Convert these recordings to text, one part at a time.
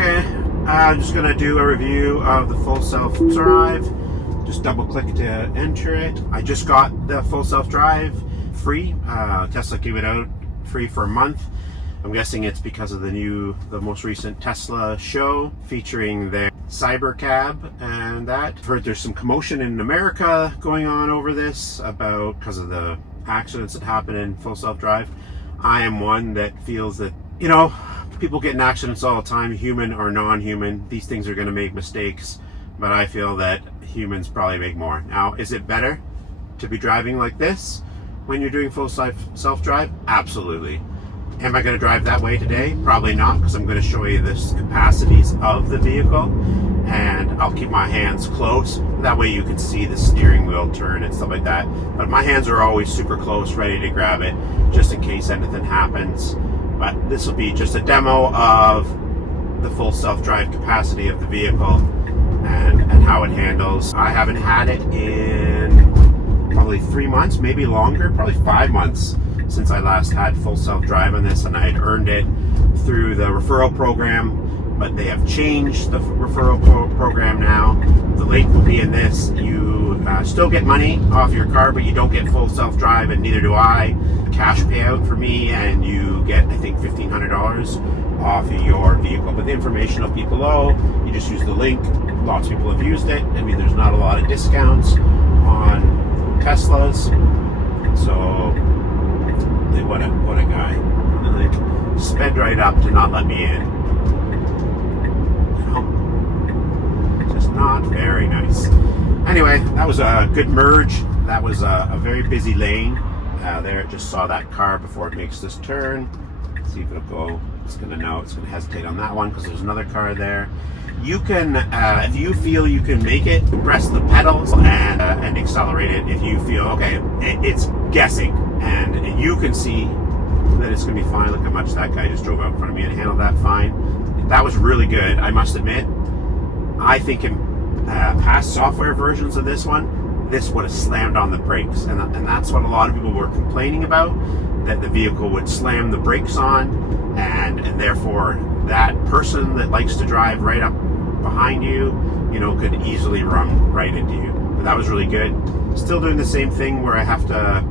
Okay, I'm just gonna do a review of the full self-drive. Just double click to enter it. I just got the full self-drive free. Tesla gave it out free for a month. I'm guessing it's because of the most recent Tesla show featuring their cyber cab and that. I've heard there's some commotion in America going on over this because of the accidents that happen in full self-drive. I am one that feels that, people get in accidents all the time, human or non-human. These things are going to make mistakes, but I feel that humans probably make more. Now, is it better to be driving like this when you're doing full self-drive? Absolutely. Am I going to drive that way today? Probably not, because I'm going to show you the capacities of the vehicle, and I'll keep my hands close. That way you can see the steering wheel turn and stuff like that. But my hands are always super close, ready to grab it, just in case anything happens. But this will be just a demo of the full self-drive capacity of the vehicle and how it handles. I haven't had it in probably 3 months, maybe longer, probably 5 months since I last had full self-drive on this, and I had earned it through the referral program, but they have changed the referral program now. The link will be in this. You still get money off your car, but you don't get full self-drive, and neither do I. Cash payout for me, and you get, I think, $1,500 off of your vehicle. But the information will be below. You just use the link. Lots of people have used it. I mean, there's not a lot of discounts on Teslas, so what a guy. Like, sped right up to not let me in. Just not very nice. Anyway, that was a good merge. That was a very busy lane. There, just saw that car before it makes this turn. Let's see if it'll go. It's going to hesitate on that one because there's another car there. You can, if you feel you can make it, press the pedals and accelerate it. If you feel, okay, it's guessing, and you can see that it's going to be fine. Look how much that guy just drove out in front of me and handled that fine. That was really good, I must admit. I think in past software versions of this one, this would have slammed on the brakes, and that's what a lot of people were complaining about, that the vehicle would slam the brakes on, and therefore that person that likes to drive right up behind you, could easily run right into you. But that was really good. Still doing the same thing where I have to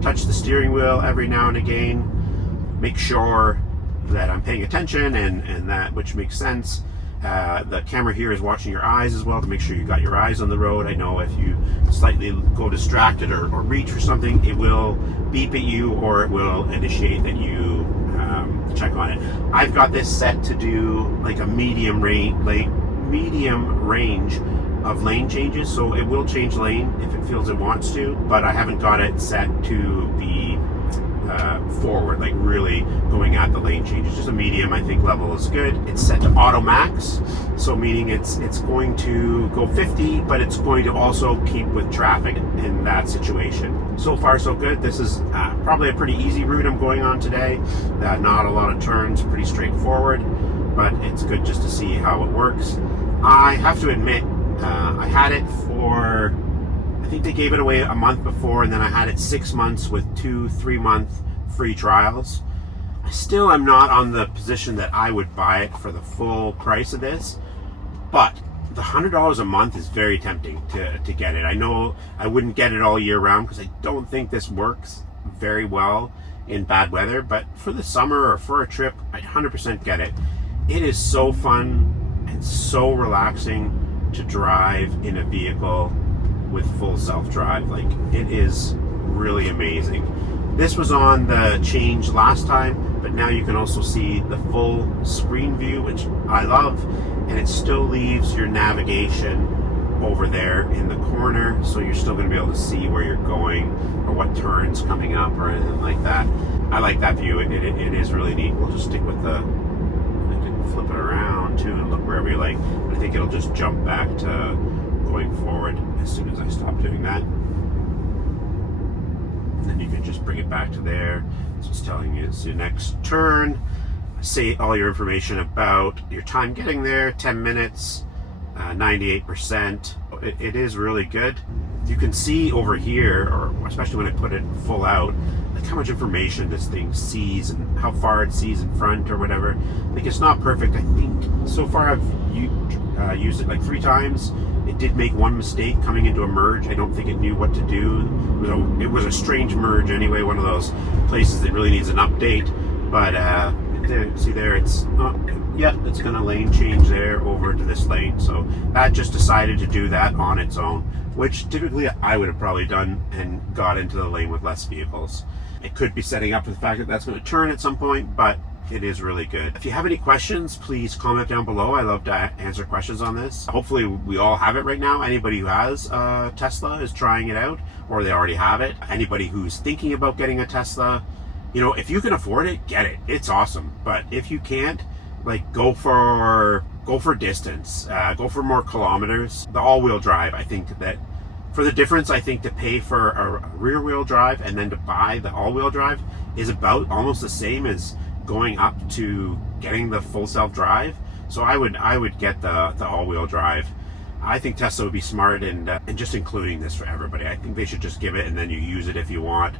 touch the steering wheel every now and again, make sure that I'm paying attention, and that, which makes sense. The camera here is watching your eyes as well to make sure you got your eyes on the road. I know if you slightly go distracted or reach for something, it will beep at you, or it will initiate that you check on it. I've got this set to do like a medium range of lane changes, so it will change lane if it feels it wants to, but I haven't got it set to be forward, like really going at the lane changes. Just a medium, I think, level is good. It's set to auto max, so meaning it's going to go 50, but it's going to also keep with traffic in that situation. So far so good. This is probably a pretty easy route I'm going on today. Not a lot of turns, pretty straightforward, but it's good just to see how it works. I have to admit, I had it for, I think they gave it away a month before, and then I had it 6 months with 2-3 month free trials. I still am not on the position that I would buy it for the full price of this, but the $100 a month is very tempting to get it. I know I wouldn't get it all year round because I don't think this works very well in bad weather, but for the summer or for a trip, I'd 100% get it. It is so fun and so relaxing to drive in a vehicle with full self-drive. Like, it is really amazing. This was on the change last time, but now you can also see the full screen view, which I love, and it still leaves your navigation over there in the corner, so you're still going to be able to see where you're going or what turns coming up or anything like that. I like that view. It is really neat. We'll just stick with the, I can flip it around too and look wherever you like. I think it'll just jump back to going forward as soon as I stop doing that. Then you can just bring it back to there. So it's telling you it's your next turn. Say all your information about your time getting there, 10 minutes, 98%. It is really good. you can see over here, or especially when I put it full out, like how much information this thing sees and how far it sees in front or whatever. Like, it's not perfect. I think so far I've used it like 3 times. It did make one mistake coming into a merge. I don't think it knew what to do. It was a strange merge anyway, one of those places that really needs an update. But see there, it's going to lane change there over to this lane. So that just decided to do that on its own, which typically I would have probably done and got into the lane with less vehicles. It could be setting up for the fact that that's going to turn at some point, but it is really good. If you have any questions, please comment down below. I love to answer questions on this. Hopefully we all have it right now. Anybody who has a Tesla is trying it out, or they already have it. Anybody who's thinking about getting a Tesla, you know, if you can afford it, get it. It's awesome. But if you can't, like, go for distance, go for more kilometers. The all-wheel drive, I think that for the difference, I think to pay for a rear-wheel drive and then to buy the all-wheel drive is about almost the same as going up to getting the full self-drive. So I would get the all-wheel drive. I think Tesla would be smart and just including this for everybody. I think they should just give it and then you use it if you want,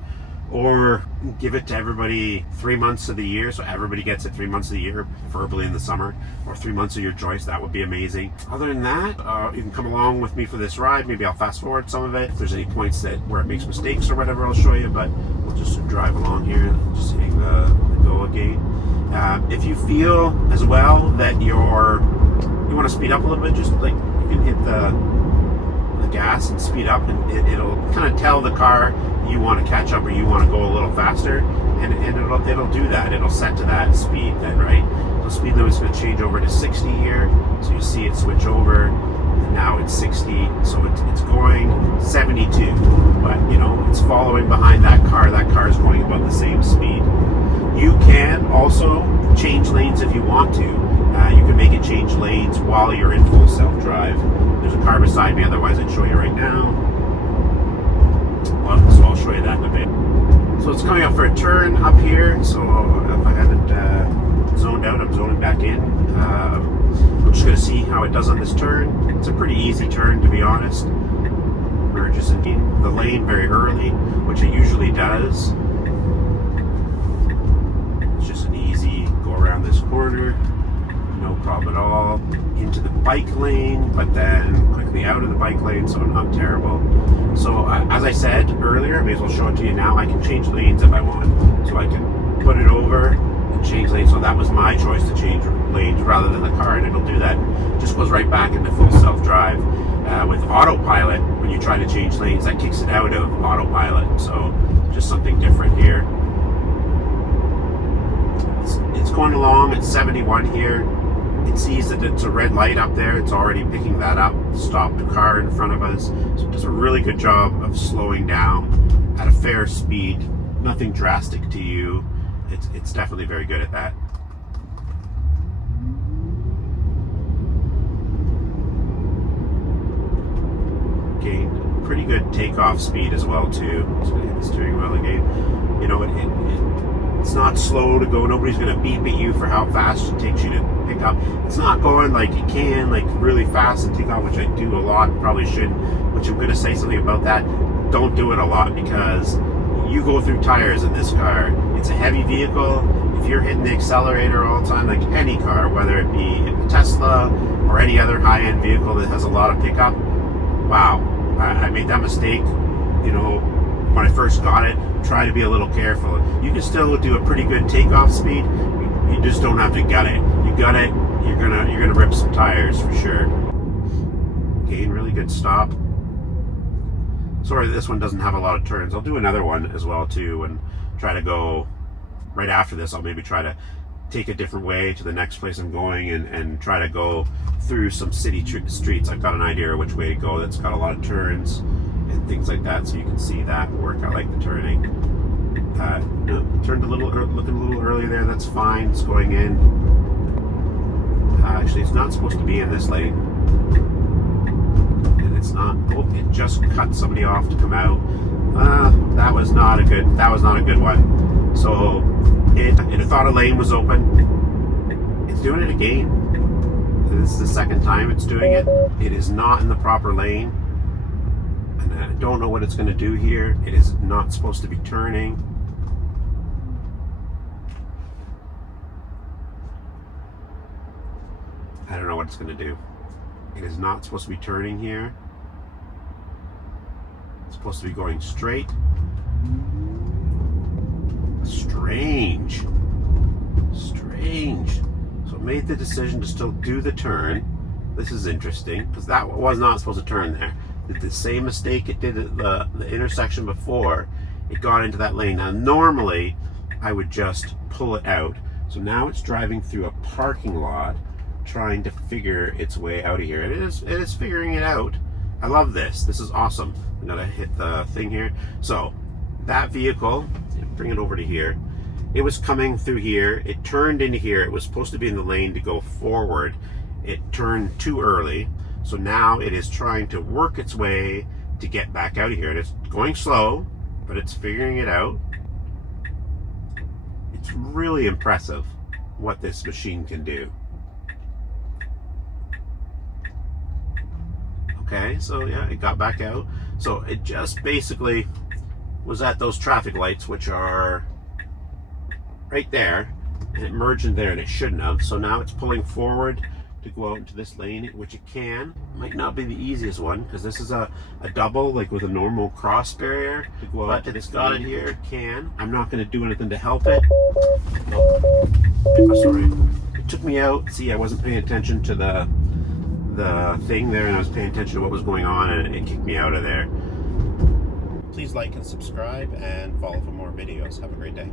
or give it to everybody 3 months of the year, so everybody gets it 3 months of the year, preferably in the summer, or 3 months of your choice. That would be amazing. Other than that, you can come along with me for this ride. Maybe I'll fast forward some of it. If there's any points where it makes mistakes or whatever, I'll show you, but we'll just drive along here, just hitting the go again. If you feel as well that you want to speed up a little bit, just like you can hit the gas and speed up, and it'll kind of tell the car you want to catch up or you want to go a little faster, and it'll do that. It'll set to that speed then, right? The speed limit's going to change over to 60 here, so you see it switch over, and now it's 60, so it's going 72, but you know, it's following behind that car. That car is going about the same speed. You can also change lanes if you want to. You can make it change lanes while you're in full self-drive. There's a car beside me, otherwise I'd show you right now. Well, so I'll show you that in a bit. So it's coming up for a turn up here, so if I haven't zoned out, I'm zoning back in. I'm just going to see how it does on this turn. It's a pretty easy turn, to be honest. Merges in the lane very early, which it usually does. It's just an easy go around this corner. No problem at all. Into the bike lane, but then quickly out of the bike lane, so not terrible. So as I said earlier, I may as well show it to you now. I can change lanes if I want. So I can put it over and change lanes. So that was my choice to change lanes rather than the car, and it'll do that. It just goes right back into full self-drive. With autopilot, when you try to change lanes, that kicks it out of autopilot. So just something different here. It's going along at 71 here. It sees that it's a red light up there. It's already picking that up, stopped the car in front of us. So it does a really good job of slowing down at a fair speed. Nothing drastic to you. It's definitely very good at that. Gain pretty good takeoff speed as well too. So hit the steering wheel again. You know, it's not slow to go. Nobody's going to beep at you for how fast it takes you to pick up. It's not going like it can, like really fast and take off, which I do a lot, probably shouldn't, which I'm going to say something about that. Don't do it a lot because you go through tires in this car. It's a heavy vehicle. If you're hitting the accelerator all the time, like any car, whether it be a Tesla or any other high-end vehicle that has a lot of pickup, wow, I made that mistake, you know, when I first got it. Try to be a little careful. You can still do a pretty good takeoff speed. You just don't have to gut it. You gut it, you're gonna rip some tires for sure. Again, really good stop. Sorry, this one doesn't have a lot of turns. I'll do another one as well too, and try to go right after this. I'll maybe try to take a different way to the next place I'm going and try to go through some city streets. I've got an idea of which way to go that's got a lot of turns and things like that, so you can see that work. I like the turning. Turned a little, looking a little earlier there. That's fine. It's going in. Actually, it's not supposed to be in this lane, and it's not. Oh, it just cut somebody off to come out. That was not a good one. So it thought a lane was open. It's doing it again. This is the second time it's doing it. It is not in the proper lane. And I don't know what it's going to do here. It is not supposed to be turning. I don't know what it's going to do. It is not supposed to be turning here. It's supposed to be going straight. Strange. So it made the decision to still do the turn. This is interesting, because that was not supposed to turn there. It did the same mistake it did at the intersection before. It got into that lane. Now normally I would just pull it out. So now it's driving through a parking lot, trying to figure its way out of here. And it is figuring it out. I love this. This is awesome. I'm gonna hit the thing here. So that vehicle, bring it over to here. It was coming through here. It turned into here. It was supposed to be in the lane to go forward. It turned too early. So now it is trying to work its way to get back out of here. And it's going slow, but it's figuring it out. It's really impressive what this machine can do. Okay, so yeah, it got back out. So it just basically was at those traffic lights, which are right there, and it merged in there, and it shouldn't have. So now it's pulling forward to go out into this lane, which it can. Might not be the easiest one, because this is a double, like with a normal cross barrier to go out. But it's got it here. It can. I'm not going to do anything to help it. Oh, sorry. It took me out. See, I wasn't paying attention to the thing there, and I was paying attention to what was going on, and it kicked me out of there. Please like and subscribe and follow for more videos. Have a great day.